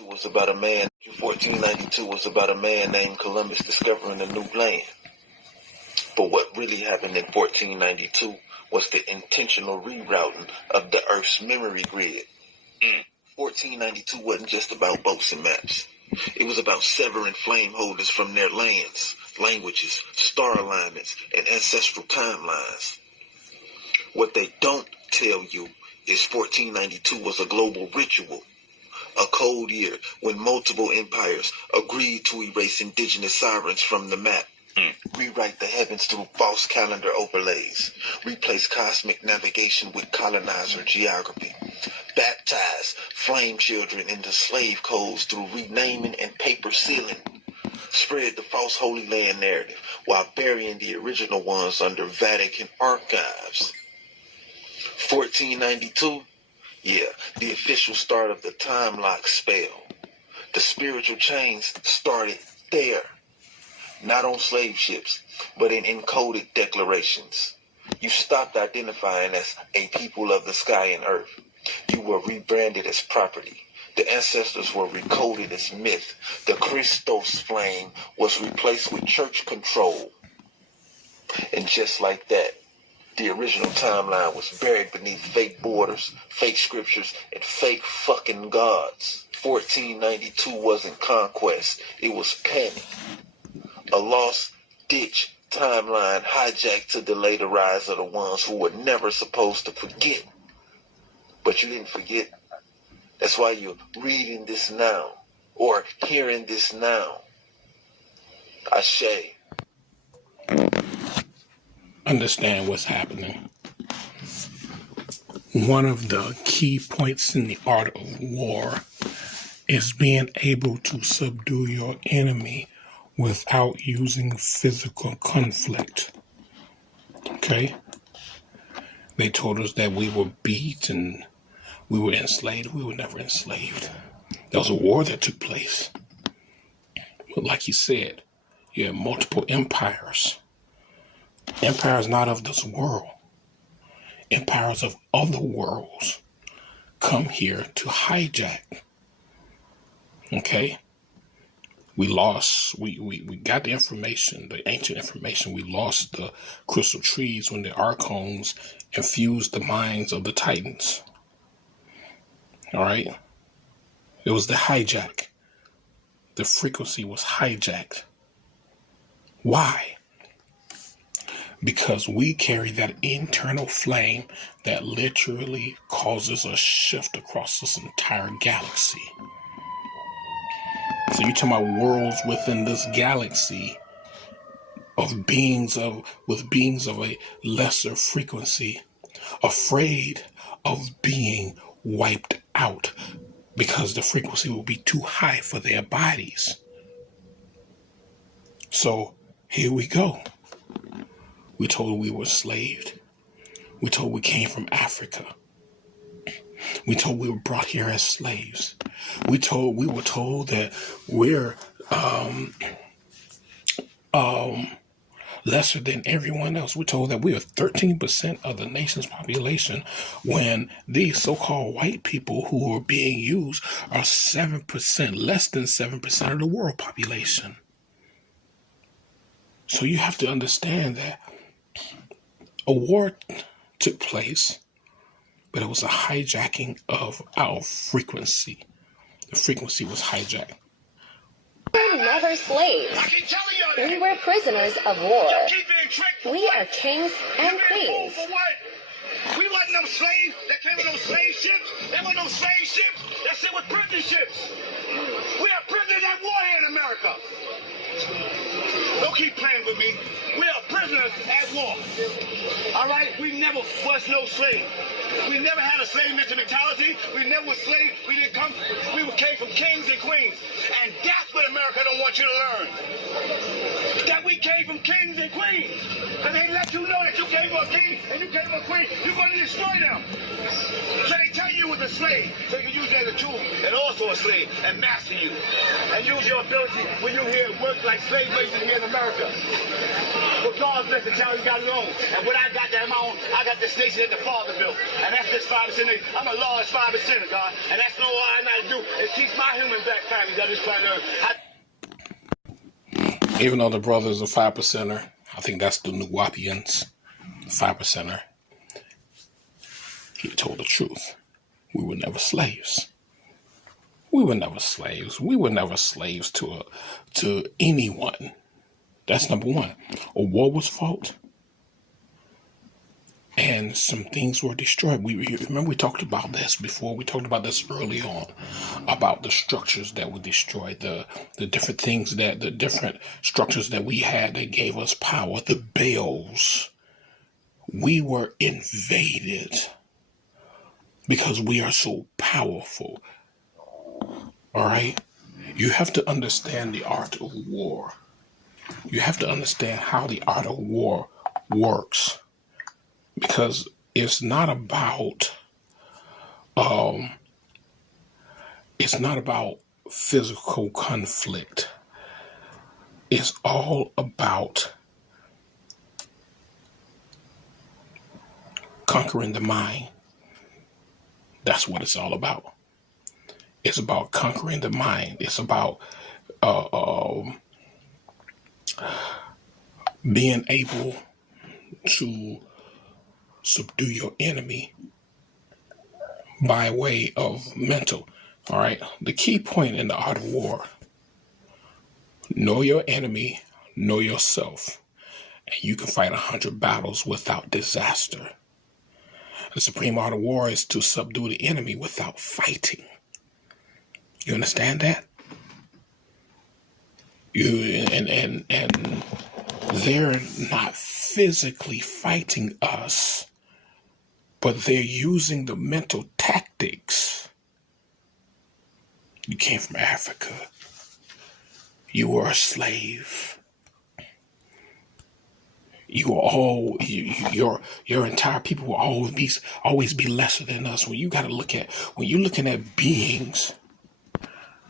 was about a man. 1492 was about a man named Columbus discovering a new land. But what really happened in 1492 was the intentional rerouting of the Earth's memory grid. 1492 wasn't just about boats and maps. It was about severing flame holders from their lands, languages, star alignments, and ancestral timelines. What they don't tell you is 1492 was a global ritual, a cold year when multiple empires agreed to erase indigenous sovereigns from the map, rewrite the heavens through false calendar overlays, replace cosmic navigation with colonizer geography, baptize flame children into slave codes through renaming and paper sealing, spread the false Holy Land narrative while burying the original ones under Vatican archives. 1492, yeah, the official start of the time lock spell. The spiritual chains started there, not on slave ships, but in encoded declarations. You stopped identifying as a people of the sky and earth. You were rebranded as property. The ancestors were recoded as myth. The Christos flame was replaced with church control. And just like that, the original timeline was buried beneath fake borders, fake scriptures, and fake fucking gods. 1492 wasn't conquest, it was panic. A lost ditch timeline hijacked to delay the rise of the ones who were never supposed to forget. But you didn't forget. That's why you're reading this now, or hearing this now. Ashe. Understand what's happening. One of the key points in the art of war is being able to subdue your enemy without using physical conflict. Okay? They told us that we were beat and we were enslaved. We were never enslaved. There was a war that took place. But like he said, you had multiple empires. Empires not of this world. Empires of other worlds come here to hijack. Okay? We lost, we got the information, the ancient information. We lost the crystal trees when the archons infused the minds of the titans. All right? It was the hijack. The frequency was hijacked. Why? Because we carry that internal flame that literally causes a shift across this entire galaxy. So you're talking about worlds within this galaxy of beings with beings of a lesser frequency, afraid of being wiped out because the frequency will be too high for their bodies. So here we go. We told we were enslaved. We told we came from Africa. We told we were brought here as slaves. We were told that we're lesser than everyone else. We're told that we are 13% of the nation's population when these so-called white people who are being used are 7%, less than 7% of the world population. So you have to understand that a war took place, but it was a hijacking of our frequency. The frequency was hijacked. We were never slaves. We were prisoners of war. We are kings and queens. We wasn't no slaves that came in those slave ships. There were no slave ships. That shit was prison ships. We are prisoners at war here in America. Don't keep playing with me. We are prisoners at war. All right? We never was no slave. We never had a slave mentality. We never was slaves. We didn't come. We came from kings and queens. And that's what America don't want you to learn. That that we came from kings and queens. And they let you know that you came from a king and you came from a queen. You're going to destroy them. So they tell you you was a slave. So you can use that as a tool and also a slave and master you. And use your ability when you're here work like slave mason here in America. But God bless the child, you got it on. And what I got that my own, I got this nation that the Father built. And that's this 5%. I'm a large 5%, God. And that's all I know how to do is teach my human black family that this planet Earth. Even though the brother is a 5%er, I think that's the New Wapians, 5%er. He told the truth. We were never slaves. We were never slaves. We were never slaves to anyone. That's number one. A war was fought, and some things were destroyed. Remember we talked about this before. We talked about this early on, about the structures that were destroyed, the different things the different structures that we had that gave us power, the Baals. We were invaded because we are so powerful. All right? You have to understand the art of war. You have to understand how the art of war works. Because it's not about physical conflict. It's all about conquering the mind. That's what it's all about. It's about conquering the mind. It's about being able to subdue your enemy by way of mental. All right. The key point in the art of war: know your enemy, know yourself, and you can fight 100 battles without disaster. The supreme art of war is to subdue the enemy without fighting. You understand that? And they're not physically fighting us, but they're using the mental tactics. You came from Africa. You were a slave. You were your entire people will always be lesser than us. When you're looking at beings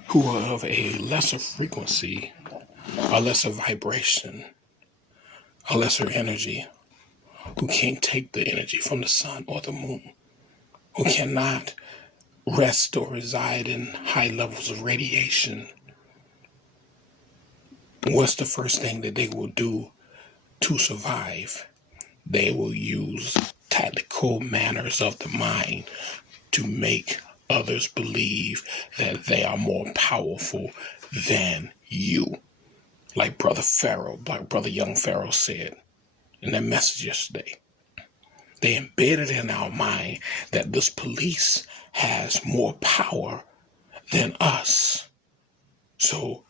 who are of a lesser frequency, a lesser vibration, a lesser energy, who can't take the energy from the sun or the moon, who cannot rest or reside in high levels of radiation, what's the first thing that they will do to survive? They will use tactical manners of the mind to make others believe that they are more powerful than you. Like Brother Young Pharaoh said in that message yesterday. They embedded in our mind that this police has more power than us. So,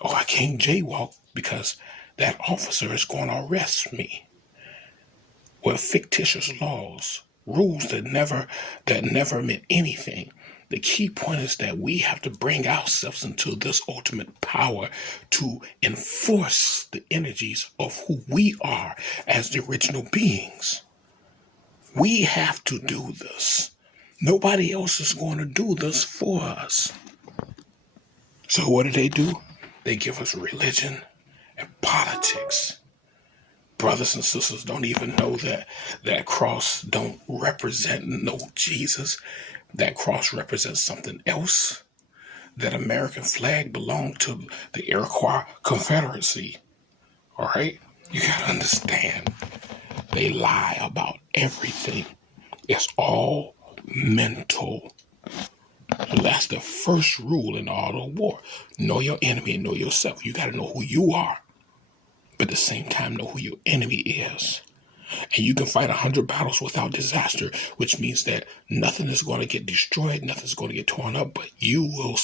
I can't jaywalk because that officer is going to arrest me. With fictitious laws, rules that never meant anything. The key point is that we have to bring ourselves into this ultimate power to enforce the energies of who we are as the original beings. We have to do this. Nobody else is going to do this for us. So what do? They give us religion and politics. Brothers and sisters don't even know that cross don't represent no Jesus. That cross represents something else. That American flag belonged to the Iroquois Confederacy. All right? You got to understand. They lie about everything. It's all mental. So that's the first rule in the art of war. Know your enemy and know yourself. You got to know who you are, but at the same time know who your enemy is. And you can fight 100 battles without disaster, which means that nothing is going to get destroyed, nothing's going to get torn up, but you will.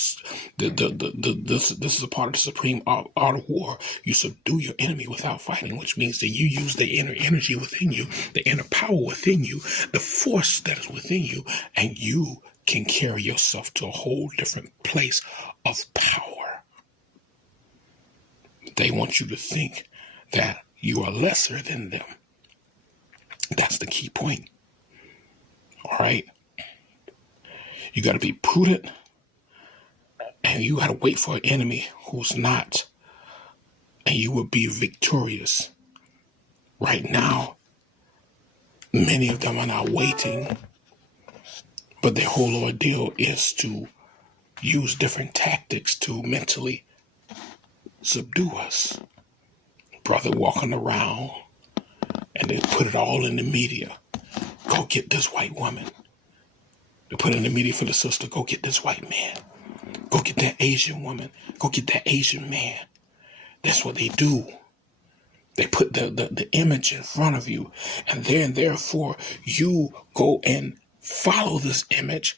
This is a part of the supreme art of war. You subdue your enemy without fighting, which means that you use the inner energy within you, the inner power within you, the force that is within you, and you can carry yourself to a whole different place of power. They want you to think that you are lesser than them. That's the key point. All right. You got to be prudent, and you got to wait for an enemy who's not, and you will be victorious. Right now, many of them are not waiting, but their whole ordeal is to use different tactics to mentally subdue us. Brother walking around, and they put it all in the media. Go get this white woman. They put it in the media for the sister. Go get this white man. Go get that Asian woman. Go get that Asian man. That's what they do. They put the image in front of you, and then therefore you go and follow this image.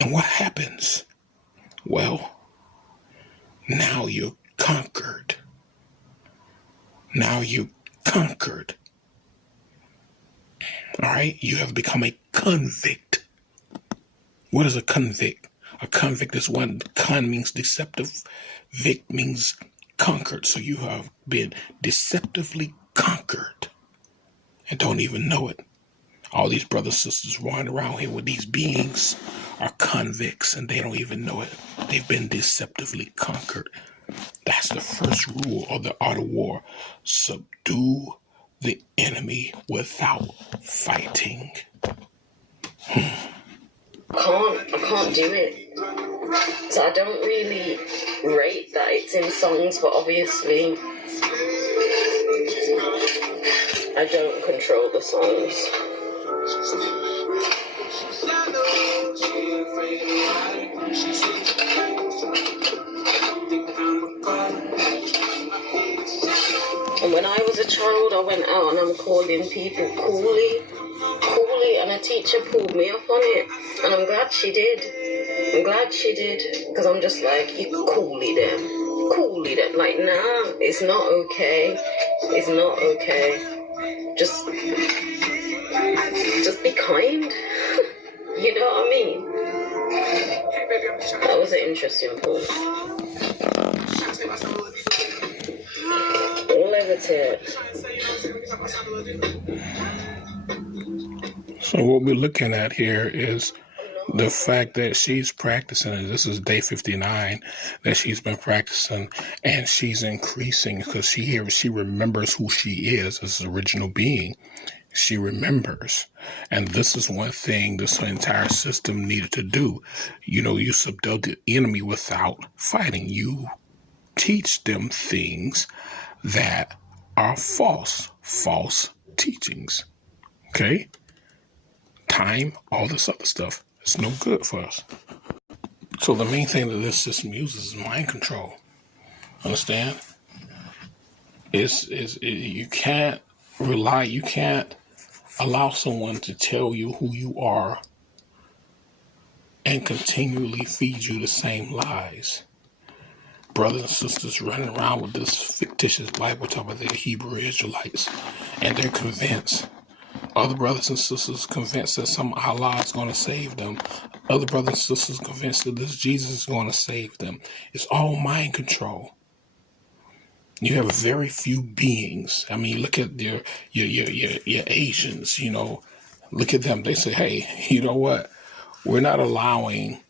And what happens? Well, now you're conquered. Now you conquered. All right? You have become a convict. What is a convict? A convict is one. Con means deceptive. Vict means conquered. So you have been deceptively conquered and don't even know it. All these brothers and sisters running around here with these beings are convicts and they don't even know it. They've been deceptively conquered. That's the first rule of the art of war. Subdue the enemy without fighting. I can't do it. So I don't really rate that it's in songs, but obviously I don't control the songs. And when I was a child, I went out and I'm calling people coolie, and a teacher pulled me up on it. And I'm glad she did. Because I'm just like, you coolie them. Like, nah, it's not okay. It's not okay. Just be kind. You know what I mean? That was an interesting point. So what we're looking at here is the fact that she's practicing, and this is day 59, that she's been practicing, and she's increasing because she remembers who she is as an original being. She remembers. And this is one thing this entire system needed to do. You subdue the enemy without fighting. You teach them things that are false teachings. Okay? Time, all this other stuff. It's no good for us. So the main thing that this system uses is mind control. Understand? You can't allow someone to tell you who you are and continually feed you the same lies. Brothers and sisters running around with this fictitious Bible talking about the Hebrew Israelites, and they're convinced. Other brothers and sisters convinced that some Allah is going to save them. Other brothers and sisters convinced that this Jesus is going to save them. It's all mind control. You have very few beings. I mean, look at your Asians, look at them. They say, hey, you know what? We're not allowing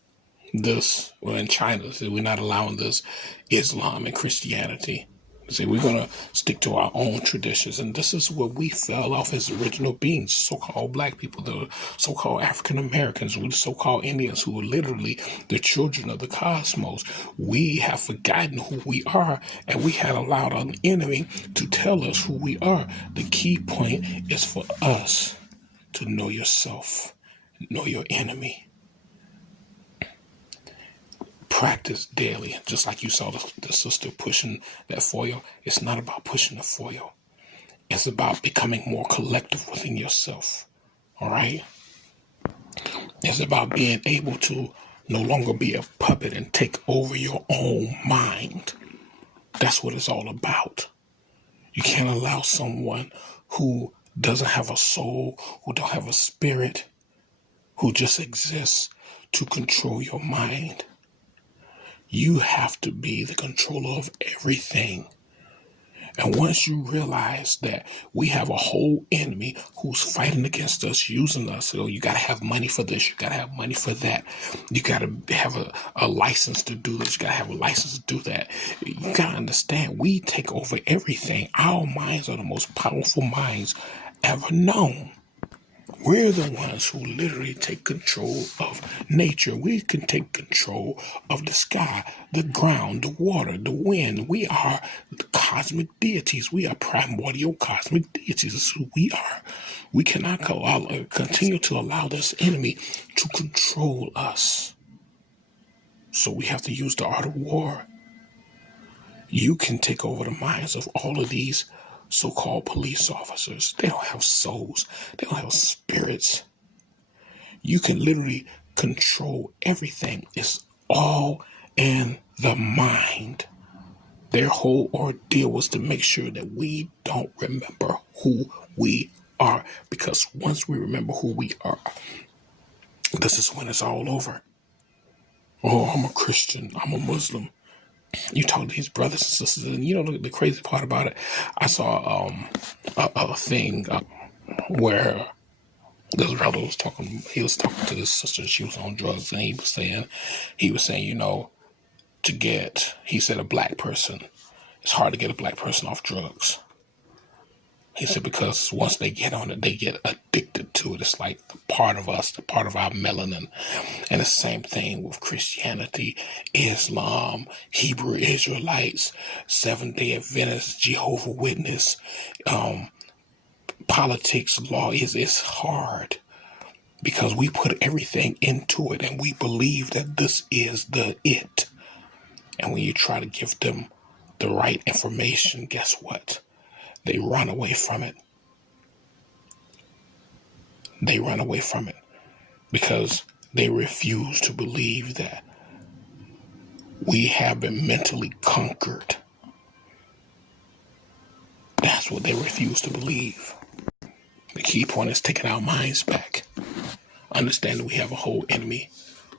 this. Well, in China, we're not allowing this Islam and Christianity. See, we're going to stick to our own traditions. And this is where we fell off as original beings, so-called black people, the so-called African Americans, the so-called Indians, who are literally the children of the cosmos. We have forgotten who we are, and we had allowed an enemy to tell us who we are. The key point is for us to know yourself, know your enemy. Practice daily, just like you saw the sister pushing that foil. It's not about pushing the foil. It's about becoming more collective within yourself. All right? It's about being able to no longer be a puppet and take over your own mind. That's what it's all about. You can't allow someone who doesn't have a soul, who don't have a spirit, who just exists to control your mind. You have to be the controller of everything. And once you realize that we have a whole enemy who's fighting against us, using us, so you got to have money for this, you got to have money for that, you got to have a license to do this, you got to have a license to do that. You got to understand, we take over everything. Our minds are the most powerful minds ever known. We're the ones who literally take control of nature. We can take control of the sky, the ground, the water, the wind. We are the cosmic deities. We are primordial cosmic deities. This is who we are. We cannot continue to allow this enemy to control us. So we have to use the art of war. You can take over the minds of all of these so-called police officers. They don't have souls. They don't have spirits. You can literally control everything. It's all in the mind. Their whole ordeal was to make sure that we don't remember who we are. Because once we remember who we are, this is when it's all over. Oh, I'm a Christian. I'm a Muslim. You talk to these brothers and sisters, and you know the crazy part about it. I saw a thing where this brother was talking. He was talking to this sister. She was on drugs, and he was saying, you know, he said a black person. It's hard to get a black person off drugs. He said because once they get on it, they get addicted to it. It's like the part of us, the part of our melanin. And the same thing with Christianity, Islam, Hebrew Israelites, Seventh-day Adventists, Jehovah Witness, politics, law. It's hard because we put everything into it and we believe that this is the it. And when you try to give them the right information, guess what? They run away from it. They run away from it because they refuse to believe that we have been mentally conquered. That's what they refuse to believe. The key point is taking our minds back. Understand that we have a whole enemy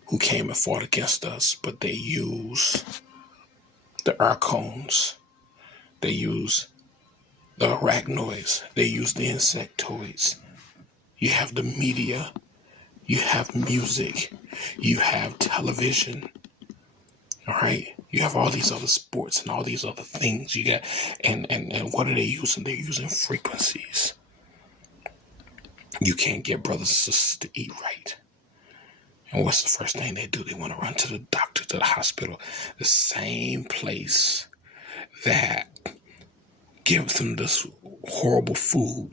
who came and fought against us, but they use the archons. They use the arachnoids. They use the insectoids. You have the media. You have music. You have television. All right? You have all these other sports and all these other things. You got, and what are they using? They're using frequencies. You can't get brothers and sisters to eat right. And what's the first thing they do? They want to run to the doctor, to the hospital. The same place that gives them this horrible food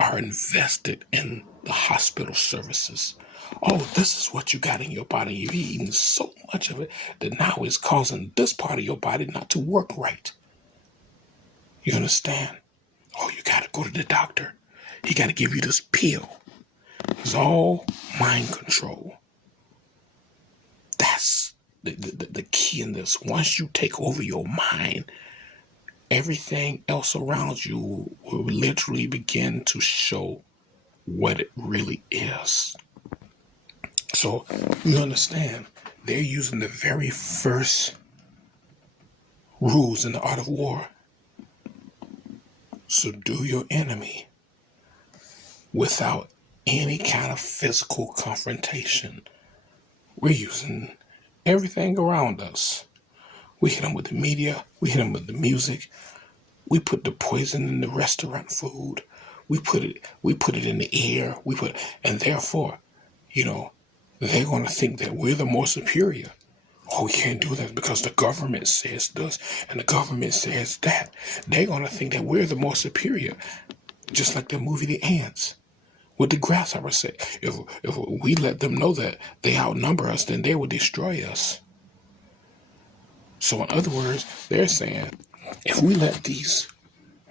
are invested in the hospital services. Oh, this is what you got in your body. You've eaten so much of it that now it's causing this part of your body not to work right. You understand? Oh, you got to go to the doctor. He got to give you this pill. It's all mind control. That's the key in this. Once you take over your mind, everything else around you will literally begin to show what it really is. So you understand, they're using the very first rules in the art of war. Subdue your enemy without any kind of physical confrontation. We're using everything around us. We hit them with the media. We hit them with the music. We put the poison in the restaurant food. We put it in the air. And therefore, you know, they're going to think that we're the more superior. Oh, we can't do that because the government says this and the government says that. They're going to think that we're the more superior, just like the movie The Ants. What the grasshopper say? If we let them know that they outnumber us, then they will destroy us. So in other words, they're saying, if we let these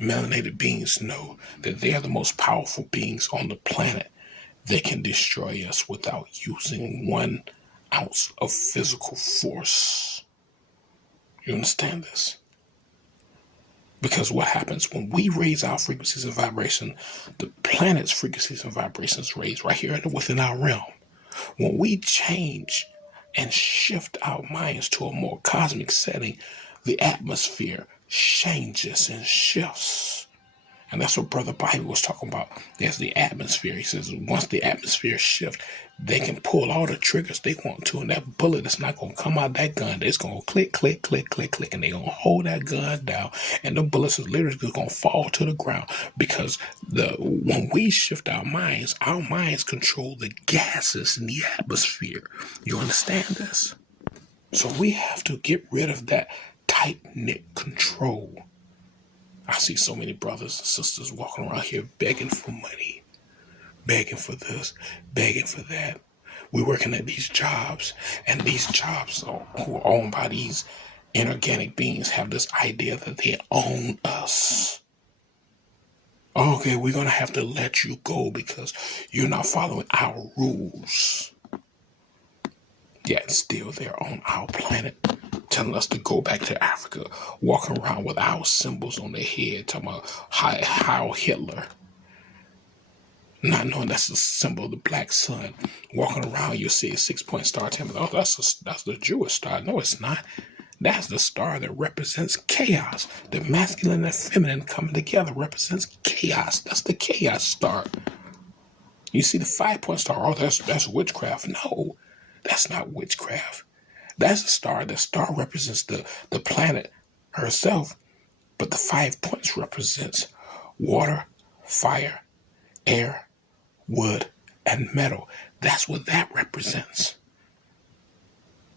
melanated beings know that they are the most powerful beings on the planet, they can destroy us without using 1 ounce of physical force. You understand this? Because what happens when we raise our frequencies and vibration, the planet's frequencies and vibrations raise right here within our realm. When we change and shift our minds to a more cosmic setting, the atmosphere changes and shifts. And that's what Brother Bible was talking about. There's the atmosphere. He says once the atmosphere shifts, they can pull all the triggers they want to, and that bullet is not going to come out that gun. It's going to click, click, click, click, click, and they're going to hold that gun down, and the bullets is literally going to fall to the ground because when we shift our minds control the gases in the atmosphere. You understand this? So we have to get rid of that tight-knit control. I see so many brothers and sisters walking around here begging for money, begging for this, begging for that. We're working at these jobs, and these jobs who are owned by these inorganic beings have this idea that they own us. Okay, we're going to have to let you go because you're not following our rules. Yet still they're on our planet, telling us to go back to Africa, walking around with our symbols on their head, talking about Heil Hitler. Not knowing that's the symbol of the black sun. Walking around, you'll see a 6-point star. Telling me, oh, that's the Jewish star. No, it's not. That's the star that represents chaos. The masculine and feminine coming together represents chaos. That's the chaos star. You see the 5-point star. Oh, that's witchcraft. No, that's not witchcraft. That's a star. The star represents the planet herself, but the 5 points represents water, fire, air, wood, and metal. That's what that represents.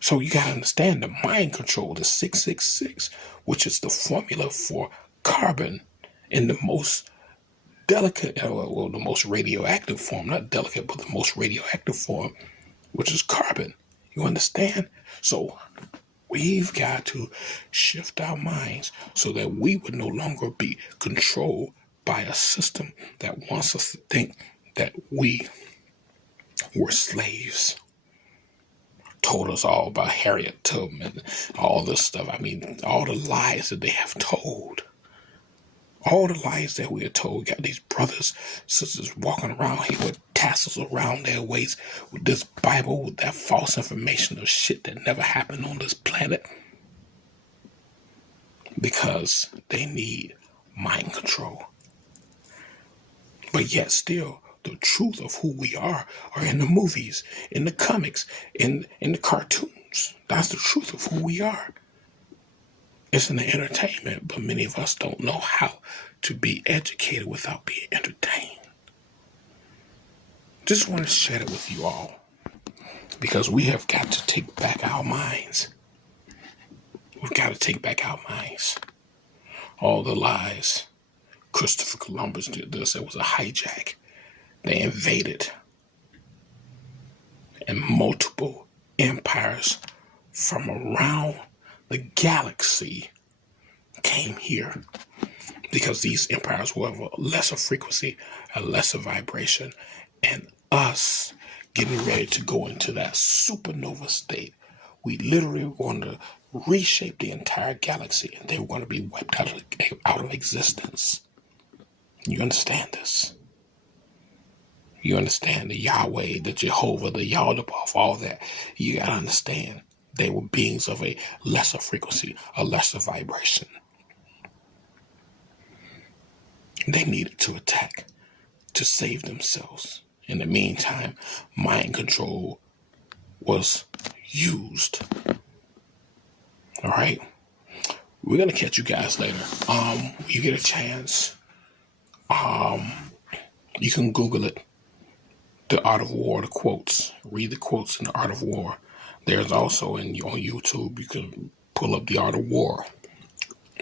So you got to understand the mind control, the 666, which is the formula for carbon in the most delicate, well, the most radioactive form, not delicate, but the most radioactive form, which is carbon. You understand? So we've got to shift our minds so that we would no longer be controlled by a system that wants us to think that we were slaves. Told us all about Harriet Tubman, all this stuff. I mean, all the lies that they have told. All the lies that we are told. We got these brothers, sisters walking around here with tassels around their waist, with this Bible, with that false information of shit that never happened on this planet. Because they need mind control. But yet still, the truth of who we are in the movies, in the comics, in the cartoons. That's the truth of who we are. It's in the entertainment, but many of us don't know how to be educated without being entertained. Just want to share it with you all because we have got to take back our minds. We've got to take back our minds. All the lies. Christopher Columbus did this. It was a hijack. They invaded, and multiple empires from around the galaxy came here because these empires were of a lesser frequency, a lesser vibration, and us getting ready to go into that supernova state. We literally were going to reshape the entire galaxy, and they were going to be wiped out of existence. You understand this? You understand the Yahweh, the Jehovah, the Yaldabaoth, all that. You got to understand they were beings of a lesser frequency, a lesser vibration. They needed to attack to save themselves. In the meantime, mind control was used. All right? We're going to catch you guys later. You get a chance. You can Google it. The Art of War, the quotes. Read the quotes in The Art of War. There's also on YouTube, you can pull up The Art of War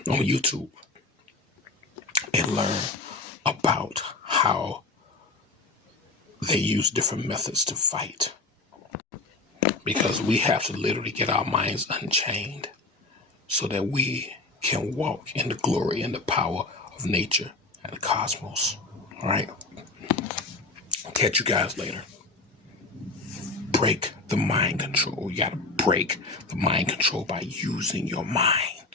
on YouTube and learn about how they use different methods to fight. Because we have to literally get our minds unchained so that we can walk in the glory and the power of nature and the cosmos. All right? Catch you guys later. Break the mind control. You got to break the mind control by using your mind.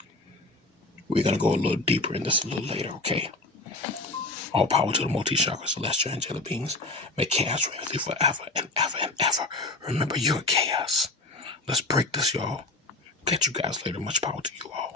We're going to go a little deeper in this a little later, okay? All power to the multi-chakra celestial angelic beings. May chaos reign with you forever and ever and ever. Remember, you're chaos. Let's break this, y'all. Catch you guys later. Much power to you all.